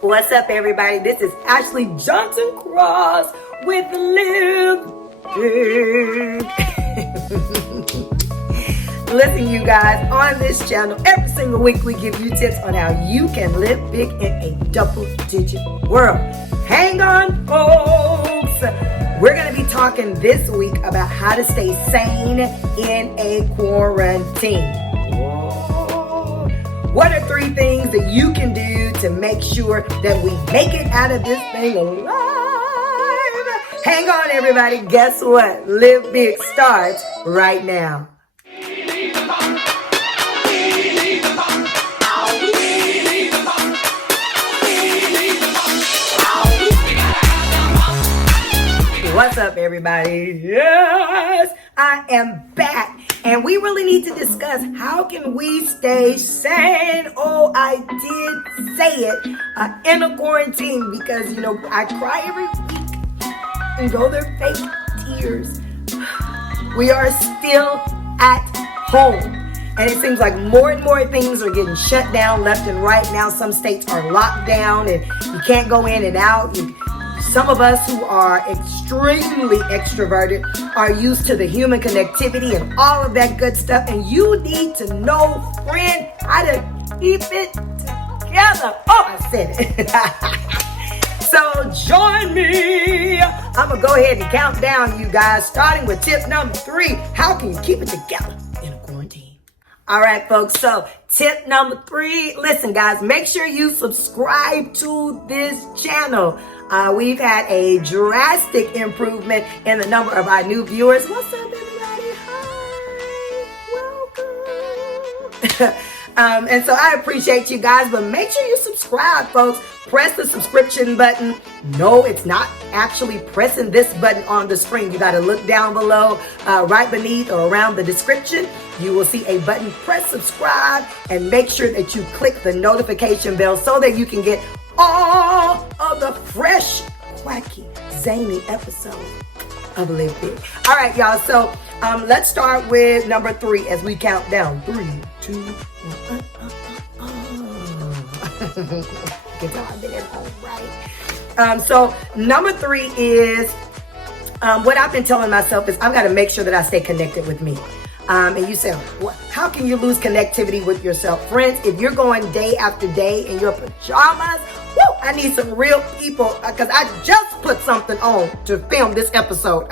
What's up, everybody? This is Ashley Johnson Cross with Live Big. Listen, you guys, on this channel, every single week we give you tips on how you can live big in a double-digit world. Hang on, folks. We're going to be talking this week about how to stay sane in a quarantine. What are 3 things that you can do to make sure that we make it out of this thing alive? Hang on, everybody. Guess what? Live Big starts right now. What's up, everybody? Yes, I am back. And we really need to discuss how can we stay sane. Oh, I did say it in a quarantine because, you know, I cry every week and go there fake tears. We are still at home. And it seems like more and more things are getting shut down left and right. Now some states are locked down and you can't go in and out. Some of us who are extremely extroverted are used to the human connectivity and all of that good stuff. And you need to know, friend, how to keep it together. Oh, I said it. So join me. I'm going to go ahead and count down, you guys, starting with tip number 3. How can you keep it together in a quarantine? All right, folks. So tip number 3. Listen, guys, make sure you subscribe to this channel. We've had a drastic improvement in the number of our new viewers. What's up, everybody? Hi, welcome. And so I appreciate you guys, but make sure you subscribe, folks. Press the subscription button. No, it's not actually pressing this button on the screen. You got to look down below, right beneath or around the description. You will see a button. Press subscribe and make sure that you click the notification bell so that you can get all of the fresh, quacky, zany episodes of Live Big. All right, y'all. So let's start with number 3 as we count down. 3, 2, 1. Get y'all there. All right. So number 3 is what I've been telling myself is I've got to make sure that I stay connected with me. And you say, well, how can you lose connectivity with yourself? Friends, if you're going day after day in your pajamas, woo, I need some real people because I just put something on to film this episode.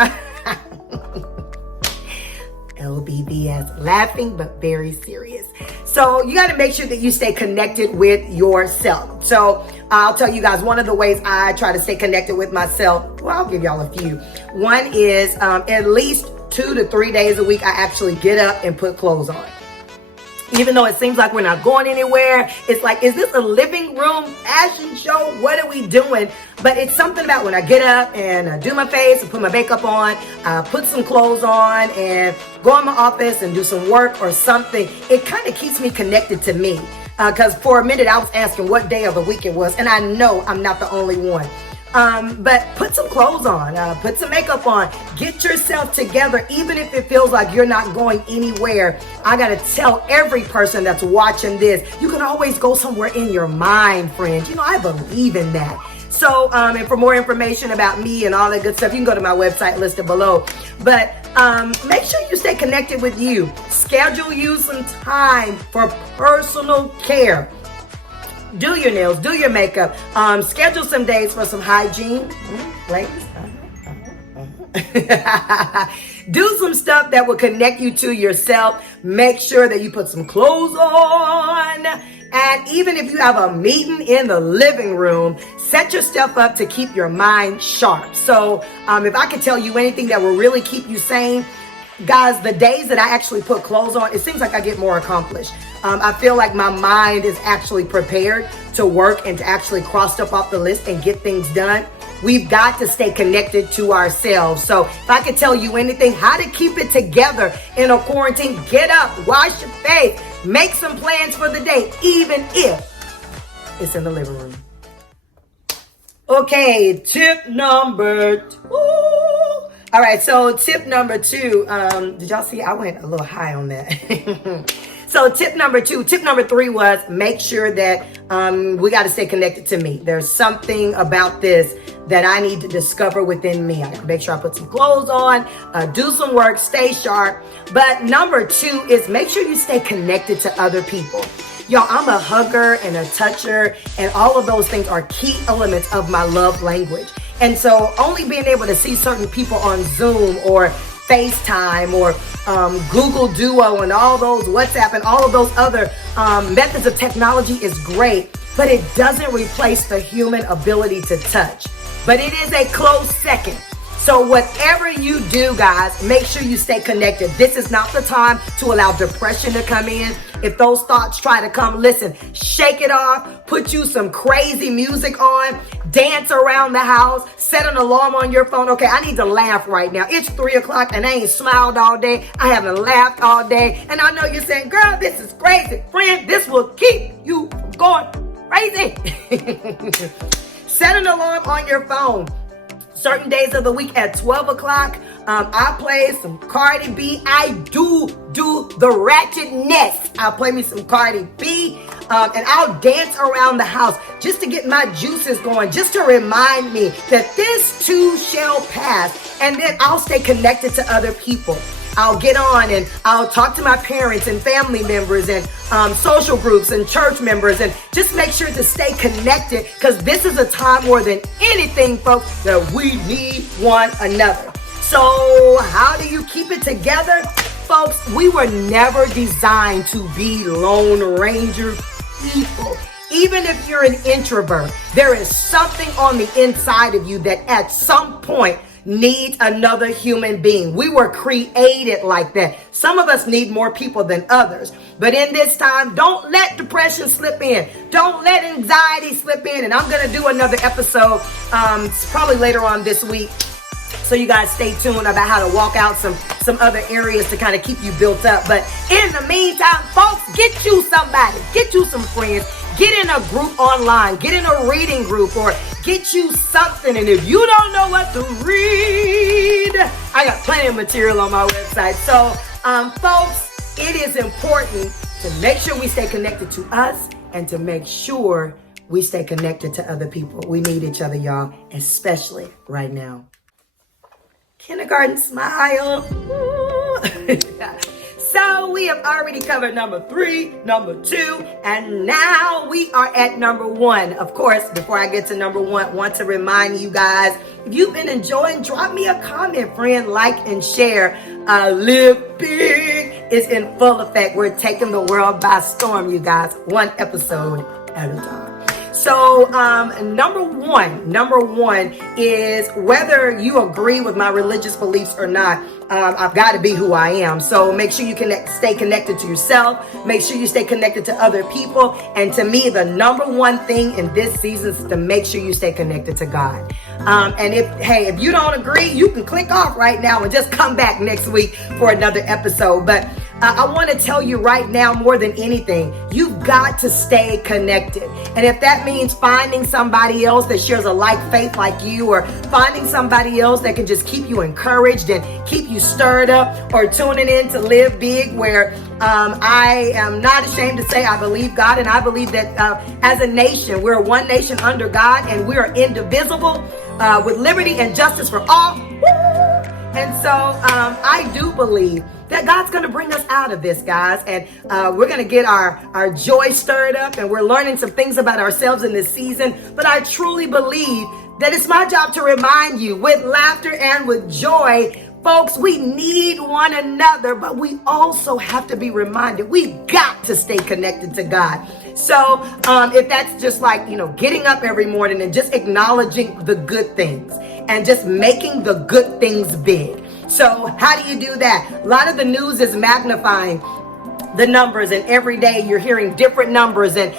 LBBS, laughing but very serious. So you got to make sure that you stay connected with yourself. So I'll tell you guys one of the ways I try to stay connected with myself. Well, I'll give y'all a few. One is at least 2 to 3 days a week, I actually get up and put clothes on. Even though it seems like we're not going anywhere, it's like, is this a living room fashion show? What are we doing? But it's something about when I get up and I do my face and put my makeup on, put some clothes on and go in my office and do some work or something. It kind of keeps me connected to me. Because for a minute I was asking what day of the week it was. And I know I'm not the only one. But put some clothes on, put some makeup on, get yourself together, even if it feels like you're not going anywhere. I got to tell every person that's watching this, you can always go somewhere in your mind, friends. You know, I believe in that. So, and for more information about me and all that good stuff, you can go to my website listed below. But make sure you stay connected with you. Schedule you some time for personal care. Do your nails, do your makeup, schedule some days for some hygiene. Ladies, do some stuff that will connect you to yourself. Make sure that you put some clothes on. And even if you have a meeting in the living room, set your stuff up to keep your mind sharp. So if I could tell you anything that will really keep you sane, guys, the days that I actually put clothes on, it seems like I get more accomplished. I feel like my mind is actually prepared to work and to actually cross stuff off the list and get things done. We've got to stay connected to ourselves. So if I could tell you anything, how to keep it together in a quarantine, get up, wash your face, make some plans for the day, even if it's in the living room. Okay, tip number 2. All right, so tip number 2. Did y'all see? I went a little high on that. So tip number 2. Tip number 3 was make sure that we got to stay connected to me. There's something about this that I need to discover within me. I got to make sure I put some clothes on, do some work, stay sharp. But number 2 is make sure you stay connected to other people. Yo, I'm a hugger and a toucher, and all of those things are key elements of my love language. And so only being able to see certain people on Zoom or FaceTime or Google Duo and all those WhatsApp and all of those other methods of technology is great, but it doesn't replace the human ability to touch. But it is a close second. So whatever you do, guys, make sure you stay connected. This is not the time to allow depression to come in. If those thoughts try to come, listen, shake it off, put you some crazy music on, dance around the house, set an alarm on your phone. Okay, I need to laugh right now. It's 3 o'clock and I ain't smiled all day. I haven't laughed all day. And I know you're saying, girl, this is crazy. Friend, this will keep you from going crazy. Set an alarm on your phone. Certain days of the week at 12 o'clock, I play some Cardi B. I do the ratchetness. I'll play me some Cardi B, and I'll dance around the house just to get my juices going, just to remind me that this too shall pass. And then I'll stay connected to other people. I'll get on and I'll talk to my parents and family members and social groups and church members, and just make sure to stay connected, because this is a time more than anything, folks, that we need one another. So how do you keep it together? Folks, we were never designed to be Lone Ranger people. Even if you're an introvert, there is something on the inside of you that at some point needs another human being. We were created like that. Some of us need more people than others. But in this time, don't let depression slip in. Don't let anxiety slip in. And I'm going to do another episode probably later on this week. So you guys stay tuned about how to walk out some other areas to kind of keep you built up. But in the meantime, folks, get you somebody, get you some friends, get in a group online, get in a reading group, or get you something. And if you don't know what to read, I got plenty of material on my website. So, folks, it is important to make sure we stay connected to us and to make sure we stay connected to other people. We need each other, y'all, especially right now. Kindergarten smile. So we have already covered number 3, number 2, and now we are at number 1. Of course, before I get to number 1, I want to remind you guys, if you've been enjoying, drop me a comment, friend, like and share. Live Big is in full effect. We're taking the world by storm, you guys, one episode at a time. So number one is, whether you agree with my religious beliefs or not, I've got to be who I am. So make sure you stay connected to yourself. Make sure you stay connected to other people. And to me, the number one thing in this season is to make sure you stay connected to God. And if you don't agree, you can click off right now and just come back next week for another episode. But I want to tell you right now, more than anything, you've got to stay connected. And if that means finding somebody else that shares a like faith like you, or finding somebody else that can just keep you encouraged and keep you stirred up, or tuning in to Live Big, where I am not ashamed to say I believe God, and I believe that as a nation, we're one nation under God, and we are indivisible with liberty and justice for all. And so I do believe that God's going to bring us out of this, guys. And we're going to get our joy stirred up, and we're learning some things about ourselves in this season. But I truly believe that it's my job to remind you, with laughter and with joy, folks, we need one another, but we also have to be reminded we've got to stay connected to God. So if that's just like, getting up every morning and just acknowledging the good things and just making the good things big. So how do you do that? A lot of the news is magnifying the numbers, and every day you're hearing different numbers. And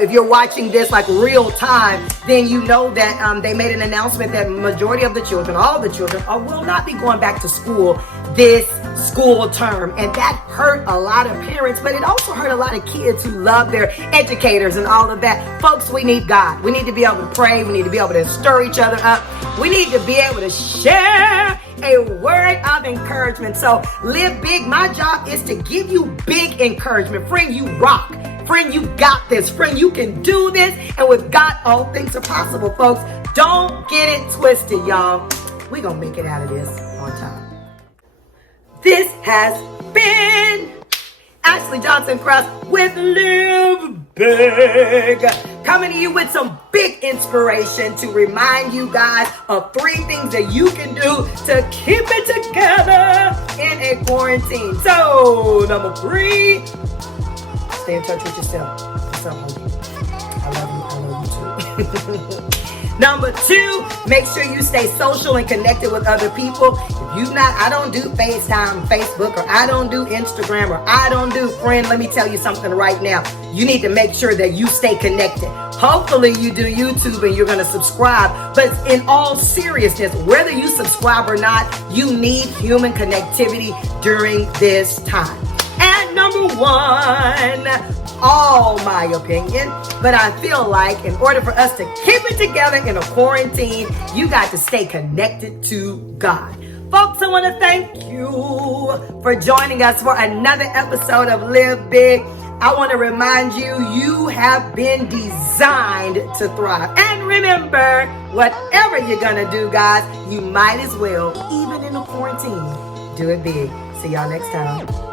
if you're watching this like real time, then you know that they made an announcement that majority of the children, all the children, will not be going back to school this school term. And that hurt a lot of parents, but it also hurt a lot of kids who love their educators and all of that. Folks, we need God. We need to be able to pray. We need to be able to stir each other up. We need to be able to share a word of encouragement. So live big. My job is to give you big encouragement. Friend, you rock. Friend, you got this. Friend, you can do this. And with God, all things are possible, folks. Don't get it twisted, y'all. We're going to make it out of this on time. This has been Ashley Johnson Cross with Live Big, coming to you with some big inspiration to remind you guys of 3 things that you can do to keep it together in a quarantine. So, number 3, stay in touch with yourself. What's up, homie? I love you too. Number 2, make sure you stay social and connected with other people. If I don't do FaceTime, Facebook, or I don't do Instagram, or I don't do friend. Let me tell you something right now. You need to make sure that you stay connected. Hopefully you do YouTube and you're going to subscribe. But in all seriousness, whether you subscribe or not, you need human connectivity during this time. And number 1, all my opinion, but I feel like in order for us to keep it together in a quarantine, you got to stay connected to God. Folks, I want to thank you for joining us for another episode of Live Big. I want to remind you, you have been designed to thrive. And remember, whatever you're going to do, guys, you might as well, even in a quarantine, do it big. See y'all next time.